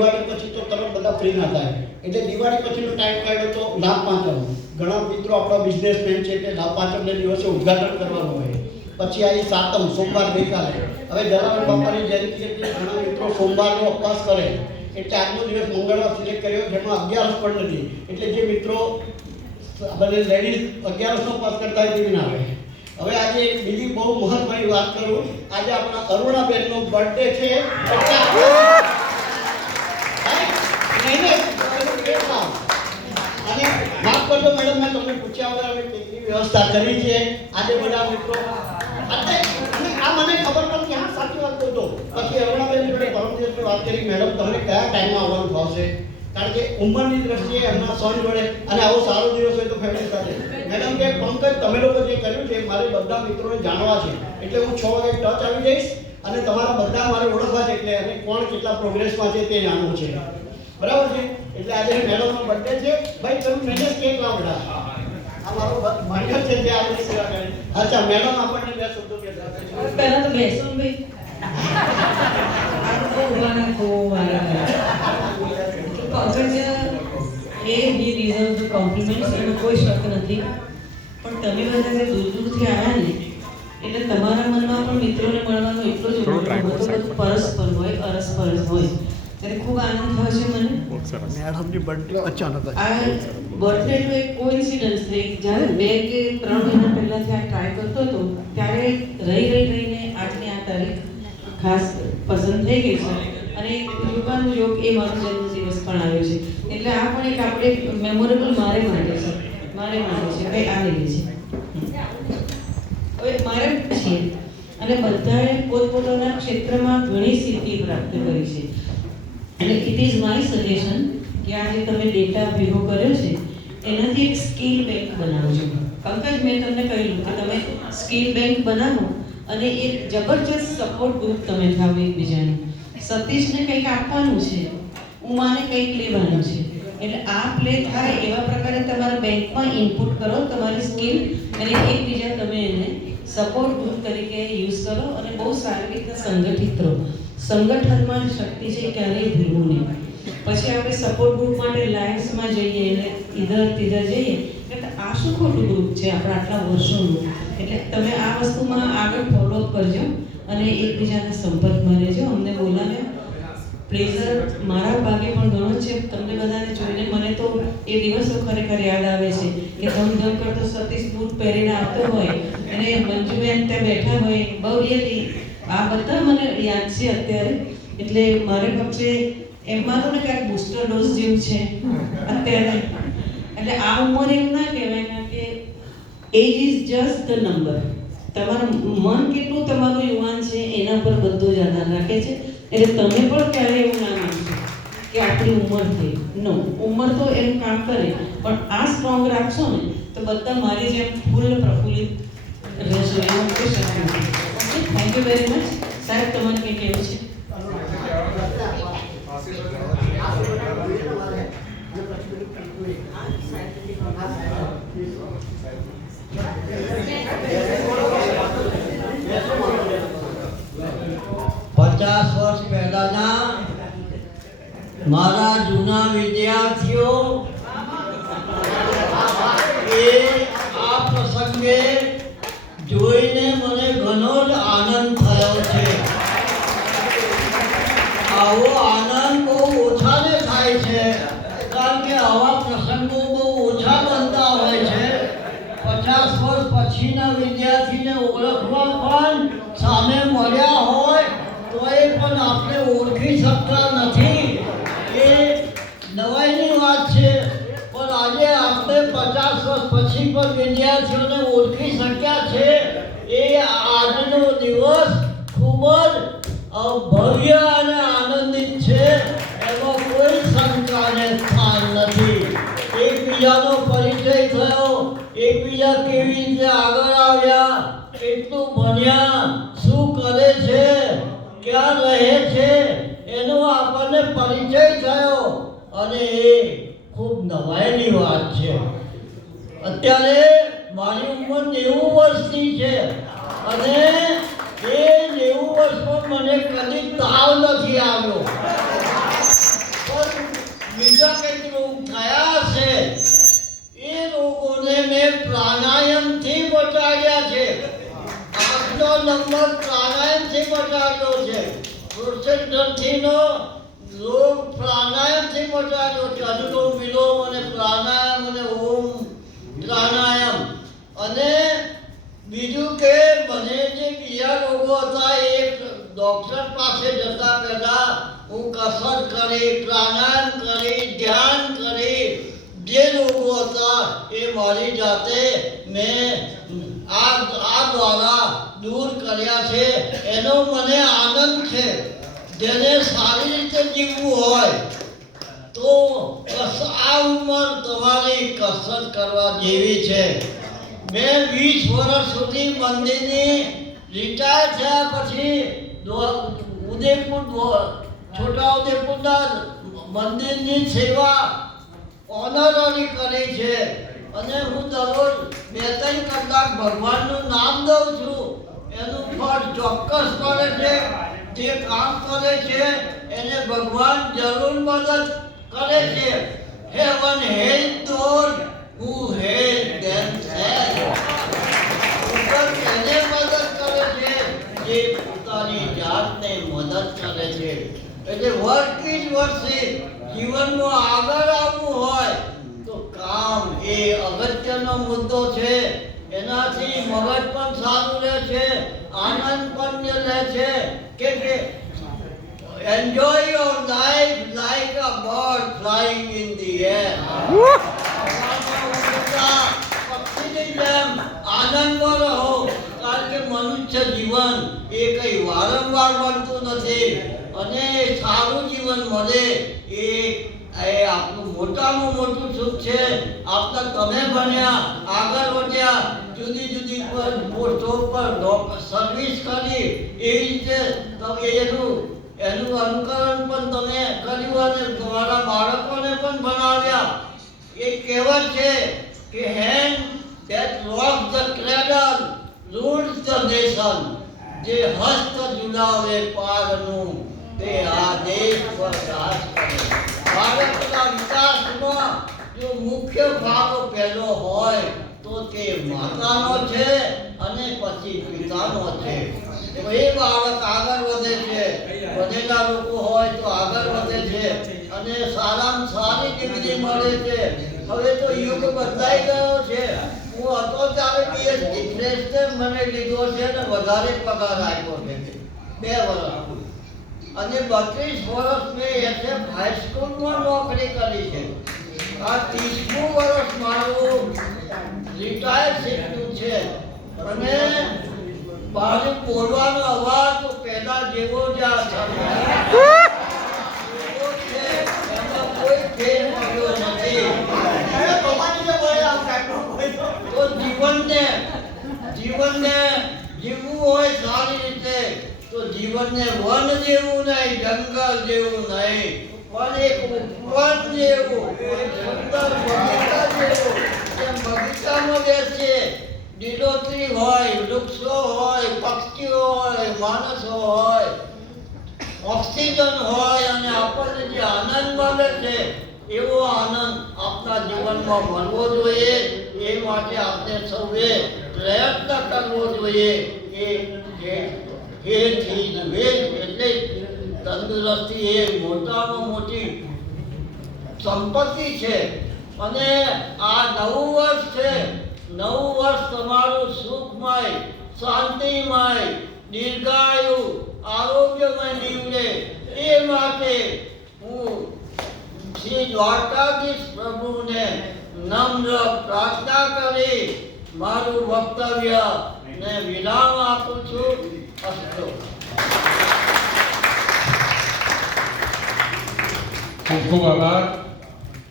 દિવાળી પછી તો તરત બધા ફ્રી ના થાય, એટલે દિવાળી પછીનો ટાઈમ કાઢ્યો તો લાભ પાંચમ. ઘણા મિત્રો આપણા બિઝનેસમેન છે એટલે લાભ પાંચમને દિવસે ઉદ્ઘાટન કરવાનું હોય. પછી આવી સાતમ, સોમવાર ગઈકાલે. હવે જલારામ બાપાની જયંતિ એટલે ઘણા મિત્રો સોમવારનો ઉપવાસ કરે, એટલે આજનો દિવસ મંગળવાર સિલેક્ટ કર્યો, જેમાં 11 પણ નથી. એટલે જે મિત્રો બધા લેડીઝ 11નો ઉપવાસ કરતા હોય તેવી ના આવે. હવે આજે એક બીજી બહુ મહત્વની વાત કરું. આજે આપણા અરુણાબેનનો બર્થડે છે. અને માફ કરજો મેડમ, મેં તમને પૂછ્યા વગર અમે કેકની વ્યવસ્થા કરી છે. આજે બધા મિત્રો અને આ મને ખબર નથી, હા સાચી વાત કહું તો પછી અરુણાબેન જોડે પરમ દિવસની વાત કરી, મેડમ તમને કયા ટાઈમમાં આવવાનું ફાવશે, કારણ કે ઉંમરની દ્રષ્ટિએ એમના સન જોડે અને આવો સારો દિવસ હોય તો ફેમિલી સાથે. મેડમ કે પંકજ તમે લોકો જે કર્યું છે મારે બધા મિત્રોને જાણવા છે, એટલે હું 6 વાગે ટચ આવી જઈશ અને તમારા બધા મારે ઓળખવા છે, એટલે અને કોણ કેટલા પ્રોગ્રેસમાં છે તે જાણવું છે, બરાબર છે. એટલે આજે મેડમનો બર્થડે છે. ભાઈ તમે મેનેજ કેક લાવો બેટા, આ મારો ભાઈઓ છે જે આપણે સેવા કરે. અચ્છા મેડમ આપણને બે શબ્દો કહેતા પહેલા તો બેસો ભાઈ. પંકજ એ બી ડિઝર્વ ધ કોમ્પ્લિમેન્ટ્સ, એનો કોઈ શક નથી. પણ તમે બધા જે દૂર દૂરથી આવ્યા ને, એટલે તમારા મનમાં પણ મિત્રોને મળવાનો એટલો જ બધું પરસ્પર હોય, અરસપરસ હોય, ત્યારે ખૂબ આનંદ થયો છે મને. મેડમની બર્થડે અચાનક આ બર્થડેનો એક કોઇન્સિડન્સ છે. જ્યારે 2 કે 3 મહિના પહેલાંથી આ ટ્રાય કરતો હતો, ત્યારે રહીને આજની આ તારીખ ખાસ પસંદ થઈ ગઈ છે. અને યુવાનો યોગ એ મારો જન્મદિવસ પણ આવ્યો છે, એટલે આ પણ એક આપણે મેમોરેબલ મારે માટે છે ભાઈ આ લઈએ છે. હવે મારે છીએ અને બધાએ પોતપોતાના ક્ષેત્રમાં ઘણી સિદ્ધિ પ્રાપ્ત કરી છે. અને ઇટ ઇઝ માય સજેશન કે આ જે તમે ડેટા ભેગો કર્યો છે એનાથી એક સ્કિલ બેંક બનાવજો. પંકજ મેં તમને કહ્યું કે તમે સ્કિલ બેંક બનાવો અને એક જબરજસ્ત સપોર્ટ ગ્રુપ તમે થાવ એકબીજાનું. સતીશને કંઈક આપવાનું છે, ઉમાને કંઈક લેવાનું છે, એટલે આ પ્લે થાય એવા પ્રકારે તમારા બેંકમાં ઇનપુટ કરો તમારી સ્કિલ, અને એકબીજા તમે એને સપોર્ટ ગ્રુપ તરીકે યુઝ કરો અને બહુ સારી રીતે સંગઠિત રહો. સંગઠનમાં શક્તિ છે, ક્યારેય ભૂલવું નહીં. પછી આપણે સપોર્ટ ગ્રુપ માટે લાઇન્સમાં જઈએ અને ઇધર તિધર જઈએ, એટલે આ શું ખોટું ગ્રુપ છે આપણા આટલા વર્ષોનું. એટલે તમે આ વસ્તુમાં આગળ ફોલોઅપ કરજો અને એકબીજાના સંપર્કમાં રહેજો. અમને બોલાવ્યા, પ્લેઝર મારા ભાગે પણ ઘણો છે. તમને બધાને જોઈને મને તો એ દિવસો ખરેખર યાદ આવે છે કે ધમધમ કરતો સતીશ બૂટ પહેરીને આવતો હોય અને મંજુબેન ત્યાં બેઠા હોય, બહુ રિયલી આ બધા મને યાદ છે અત્યારે. એટલે મારે વચ્ચે એમાં તો ને ક્યાંક બુસ્ટર ડોઝ જેવું છે અત્યારે. એટલે આ ઉંમર એવું ના કહેવાય કે age is just the number. તમારું મન કેટલું તમારું યુવાન છે એના પર બધું જ આધાર રાખે છે. એટલે તમે પણ ક્યારેય એવું ના માનશો કે આપણી ઉંમર થઈ. નો, ઉંમર તો એનું કામ કરે, પણ આ સ્ટ્રોંગ રાખશો ને તો બધા મારી જેમ ફૂલ પ્રફુલ્લિત રહેશો. એવું કોઈ શક્ય નથી. Okay, thank you very much. સાહેબ તમારે કંઈ કહેવું છે? 50 વર્ષ પહેલાના મારા જૂના વિદ્યાર્થીઓ એ આ પ્રસંગે જોઈને મને ઘણો જ આનંદ થયો છે. આવો આનંદ બહુ ઓછાને થાય છે, કારણ કે આવા પ્રસંગો બહુ ઓછા બનતા હોય છે. 50 વર્ષ પછીના વિદ્યાર્થીને ઓળખવા પણ સામે મળ્યા હોય તો એ પણ આપણે ઓળખી શકતા નથી. એ નવાઈની વાત છે, પણ આજે આપણે 50 વર્ષ પછી પણ વિદ્યાર્થીઓને ઓળખી શક્યા છે. એ આજનો દિવસ ખૂબ જ ભવ્ય અને આનંદિત છે, એમાં કોઈ શંકાને સ્થાન નથી. એકબીજાનો પરિચય થયો, એકબીજા કેવી રીતે આગળ આવ્યા, કેટલું ભણ્યા, શું કરે છે, ક્યાં રહે છે, એનો આપણને પરિચય થયો અને એ ખૂબ નવાઈની વાત છે. અત્યારે મારી ઉંમર 90 વર્ષની છે અને એ 90 વર્ષમાં મને કદી તાવ નથી આવ્યો. પ્રાણાયામથી બચાવ્યા છે. આજનો નંબર પ્રાણાયામથી બચાવ્યો છે. પ્રોસ્ટેટ ગ્રંથિનો રોગ પ્રાણાયામથી બચાવ્યો છે. અનુલોમ વિલોમ અને પ્રાણાયામ અને ઓમ પ્રાણાયામ. અને બીજું કે મને જે બીજા રોગો હતા એ ડૉક્ટર પાસે જતા પહેલા હું કસરત કરી, પ્રાણાયામ કરી, ધ્યાન કરી, જે રોગો હતા એ મારી જાતે મેં આ દ્વારા દૂર કર્યા છે. એનો મને આનંદ છે. જેને સારી રીતે જીવવું હોય તો આ ઉંમર તમારી કસરત કરવા જેવી છે. મેં 20 વર્ષ સુધી મંદિરની રિટાયર થયા પછી છોટા ઉદેપુરના મંદિરની સેવા ઓનરરી કરી છે. અને હું દરરોજ 2-3 કલાક ભગવાનનું નામ દઉં છું. એનું ફળ ચોક્કસ પડે છે. જે કામ કરે છે એને ભગવાન જરૂર મદદ કરે છે. Heaven help those who help themselves. ઉપર એને મદદ કરે છે જે પોતાની જાતને મદદ કરે છે. એટલે વર્ક ઇઝ વર્શિપ. જીવનમાં આગળ આવવું હોય તો કામ એ અગત્યનો મુદ્દો છે. એનાથી મગજ પણ સારું રહે છે, આનંદ પણ રહે છે. કે enjoy your life like a bird flying in the air. પક્ષીની જેમ આનંદમાં રહો. કારણ કે મનુષ્ય જીવન એ કઈ વારંવાર મળતું નથી. અને સારું જીવન મળે એ આપણું મોટામાં મોટું સુખ છે. આપતા તમે ભણ્યા, આગળ વધ્યા, જુદી જુદી પોસ્ટો પર સર્વિસ કરી, એવી રીતે તમે એનું અનુકરણ પણ તમે કર્યું અને તમારા બાળકોને પણ ભણાવ્યા. એ કહેવત છે કે hand that rocks the cradle rules the nation. જે હસ્ત ઝુલાવે પારનું તે આ દેશ પર રાજ કરે. ભારતના વિકાસમાં જો મુખ્ય ભાગ પહેલો હોય તો તે માતાનો છે અને પછી પિતાનો છે. તો એ બાળક આગળ વધે છે. ભણેલા લોકો હોય તો આગળ વધે છે અને સારામાં સારી ડિગ્રી મળે છે. હવે તો યુગ બદલાઈ ગયો છે. હું હતો ત્યારે PhD શ્રેષ્ઠ મને લીધો છે અને વધારે પગાર આપ્યો છે 2 વર્ષ. અને 32 વર્ષ મેં SF હાઈસ્કૂલમાં નોકરી કરી છે. આ 30મું વર્ષ મારું રિટાયર શીખનું છે. અને બહાર બોલવાનો અવાજ તો પહેલા જેવો જ એમાં કોઈ ફેર પડ્યો નથી. તો જીવનને જીવવું હોય સારી રીતે તો જીવનને વન જેવું નહીં, જંગલ જેવું નહીં, પણ એક વન જેવું, એક સુંદર બગીચા જેવું. જેમ બગીચામાં બેસીએ, લીલોતરી હોય, વૃક્ષો હોય, પક્ષીઓ હોય, માણસો હોય, ઓક્સિજન હોય અને આપણને જે આનંદ મળે છે એવો આનંદ આપણા જીવનમાં મળવો જોઈએ. એ માટે આપણે સૌએ પ્રયત્ન કરવો જોઈએ. એટલે તંદુરસ્તી એ મોટામાં મોટી સંપત્તિ છે. અને આ નવું વર્ષ છે. નવું વર્ષ તમારું સુખમય, શાંતિમય, દીર્ઘાયુ, આરોગ્યમય નીવડે એ માટે હું શ્રી દ્વારકાધીશ પ્રભુને નમ્ર પ્રાર્થના કરી મારું વક્તવ્ય ને વિરામ આપું છું. અસ્તુ. ખૂબ ખૂબ આભાર.